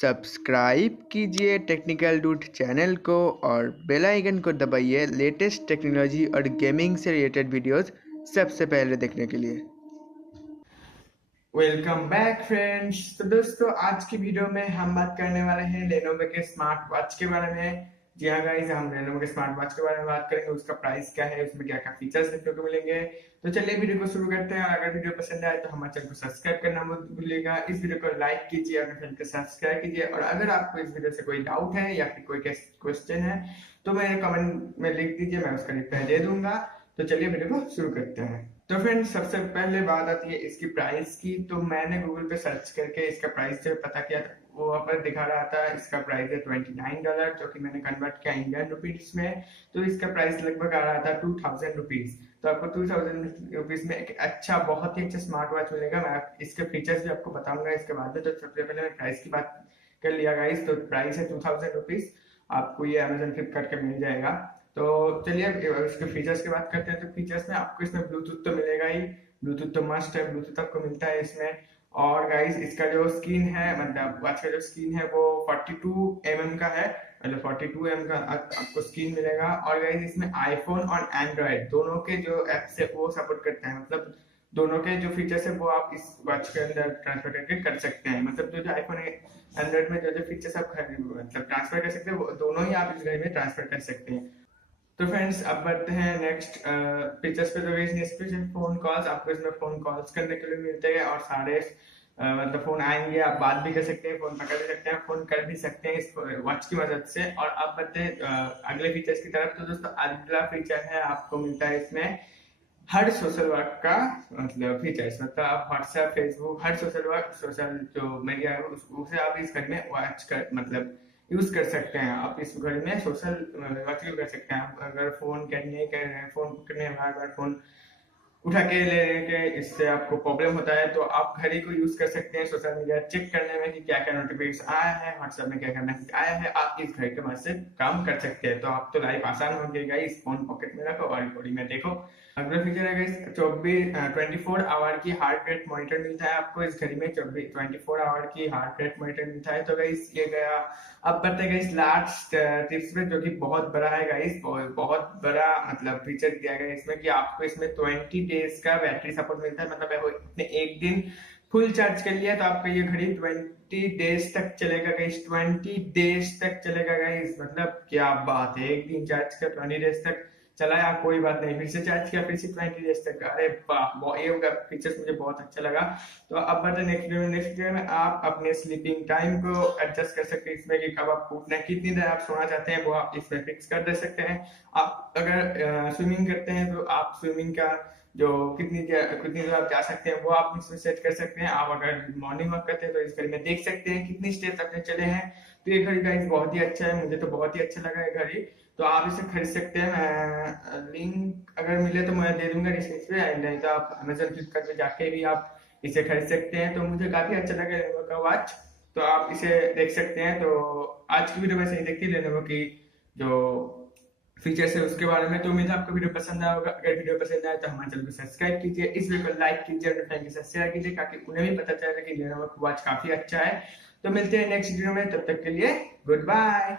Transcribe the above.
Subscribe कीजिए technical dude channel को और बेल आइकन को दबाइए लेटेस्ट टेक्नोलॉजी और गेमिंग से रिलेटेड वीडियोस सबसे पहले देखने के लिए। Welcome back friends. तो दोस्तों, आज की वीडियो में हम बात करने वाले हैं लेनोवो के स्मार्ट वॉच के बारे में। जी हाँ गाइस, हम लेनोवो के स्मार्ट वॉच के बारे में बात करेंगे। उसका प्राइस क्या है, उसमें क्या क्या फीचर्स देखने को मिलेंगे। तो चलिए वीडियो को शुरू करते हैं। अगर वीडियो पसंद आए तो हमारे चैनल को सब्सक्राइब करना मत भूलिएगा। इस वीडियो को लाइक कीजिए और चैनल को सब्सक्राइब कीजिए। और अगर आपको इस वीडियो से कोई डाउट है या फिर कोई क्वेश्चन है तो मेरे कमेंट में लिख दीजिए, मैं उसका रिप्लाई दे दूंगा। तो चलिए वीडियो को शुरू करते हैं। तो फ्रेंड्स, सबसे पहले बात आती है इसकी प्राइस की। तो मैंने गूगल पे सर्च करके इसका प्राइस जो पता किया था, वो वहाँ पर दिखा रहा था इसका प्राइस है $29, जो कि मैंने कन्वर्ट किया इंडियन रुपीज में। तो इसका प्राइस लगभग आ रहा था 2000 रुपीज। तो आपको 2000 रुपीज में एक अच्छा, बहुत ही अच्छा स्मार्ट वॉच मिलेगा। मैं इसके फीचर्स भी आपको बताऊंगा इसके बाद में। तो सबसे पहले मैं प्राइस की बात कर लिया गाइस। तो प्राइस है 2000 रुपीज। आपको ये अमेजोन फ्लिपकार्ट का मिल जाएगा। तो चलिए इसके फीचर्स की बात करते हैं। तो फीचर्स में आपको इसमें ब्लूटूथ तो मिलेगा ही। ब्लूटूथ तो मस्ट है, ब्लूटूथ आपको मिलता है इसमें। और गाइस, इसका जो स्क्रीन है, मतलब वॉच का जो स्क्रीन है वो 42 mm का है। मतलब 42 mm का आपको स्क्रीन मिलेगा। और गाइस, इसमें आईफोन और एंड्रॉइड दोनों के जो एप्स है वो सपोर्ट करते हैं। मतलब दोनों के जो फीचर्स है वो आप इस वॉच के अंदर ट्रांसफर करके कर सकते हैं। मतलब जो आईफोन एंड्रॉइड में जो फीचर्स आप मतलब ट्रांसफर कर सकते हैं वो दोनों ही आप इस घड़ी में ट्रांसफर कर सकते हैं। तो फ्रेंड्स, अब बढ़ते हैं नेक्स्ट फीचर्स पे। तो इसमें फोन कॉल्स, आपको इसमें फोन कॉल्स करने के लिए मिलते हैं। और सारे मतलब फोन आएंगे, आप बात भी कर सकते हैं, फोन पकड़ भी सकते हैं, फोन कर भी सकते हैं इस वॉच की मदद से। और अब बढ़ते हैं अगले फीचर्स की तरफ। तो दोस्तों, अगला फीचर है, आपको मिलता है इसमें हर सोशल वर्क का मतलब फीचर्स। मतलब आप व्हाट्सएप, फेसबुक, हर सोशल वर्क, सोशल जो मीडिया है उसे आप इस घर में वॉच कर मतलब यूज कर सकते हैं। आप इस घड़ी में सोशल वर्क कर सकते हैं। आप अगर फोन करने कर रहे हैं, फोन पकड़ने बार बार फोन उठा के ले रहे के इससे आपको प्रॉब्लम होता है, तो आप घड़ी को यूज कर सकते हैं सोशल मीडिया चेक करने में कि क्या क्या नोटिफिकेशन आया है, व्हाट्सएप में क्या क्या मैसेज आया है। आप इस घड़ी के मदद से काम कर सकते हैं। तो आप तो लाइफ आसान हो गई गाइस। फोन पॉकेट में रखो और घड़ी में देखो। अगला फीचर है गाइस 24 आवर की हार्ट रेट मॉनिटर मिलता है आपको इस घड़ी में। 24 आवर की हार्ट रेट मॉनिटर मिलता है। तो गाइस ये गया। अब बढ़ते हैं गाइस लास्ट टिप्स में, जो कि बहुत बड़ा है गाइस। बहुत बड़ा मतलब फीचर दिया गया है इसमें कि आपको इसमें 20 डेज का बैटरी सपोर्ट मिलता है। मतलब आपने एक दिन फुल चार्ज कर लिया तो आपका ये घड़ी 20 डेज तक चलेगा गाइस। 20 डेज तक चलेगा गाइस। मतलब क्या बात है, एक दिन चार्ज कर 20 डेज तक चलाया, कोई बात नहीं, फिर से चार्ज किया, फिर से 20 डेज तक। अरे वाह, ये फीचर्स मुझे बहुत अच्छा लगा। तो अब बढ़ते नेक्स्ट वीडियो में आप अपने स्लीपिंग टाइम को एडजस्ट कर सकते हैं इसमें कि कब आप उठना, कितनी देर आप सोना चाहते हैं वो आप इसमें फिक्स कर दे सकते हैं। आप अगर स्विमिंग करते हैं तो आप स्विमिंग का जो कितनी देर आप जा सकते हैं वो आप इसमें सेट कर सकते हैं। आप अगर मॉर्निंग वॉक करते हैं तो इस घड़ी में देख सकते हैं कितनी स्टेप्स आपने चले हैं। तो ये घड़ी गाइस बहुत ही अच्छा है, मुझे तो बहुत ही अच्छा लगा है घड़ी। तो आप इसे खरीद सकते हैं। लिंक अगर मिले तो मैं दे दूंगा डिस्क्रिप्शन में, नहीं तो आप अमेजोन फ्लिपकार्ट पे जाके भी आप इसे खरीद सकते हैं। तो मुझे काफी अच्छा लगा लेनोवो का वॉच। तो आप इसे देख सकते हैं। तो आज की वीडियो वैसे ही देखती है लेनोवो की जो फीचर्स है उसके बारे में। तो उम्मीद है आपको वीडियो पसंद आया होगा। अगर वीडियो पसंद आए तो हमारे चैनल को सब्सक्राइब कीजिए, इस वीडियो को लाइक कीजिए और फ्रेंड के साथ शेयर कीजिए ताकि उन्हें भी पता चले कि लेनोवो का वॉच काफी अच्छा है। तो मिलते हैं नेक्स्ट वीडियो में, तब तक के लिए गुड बाय।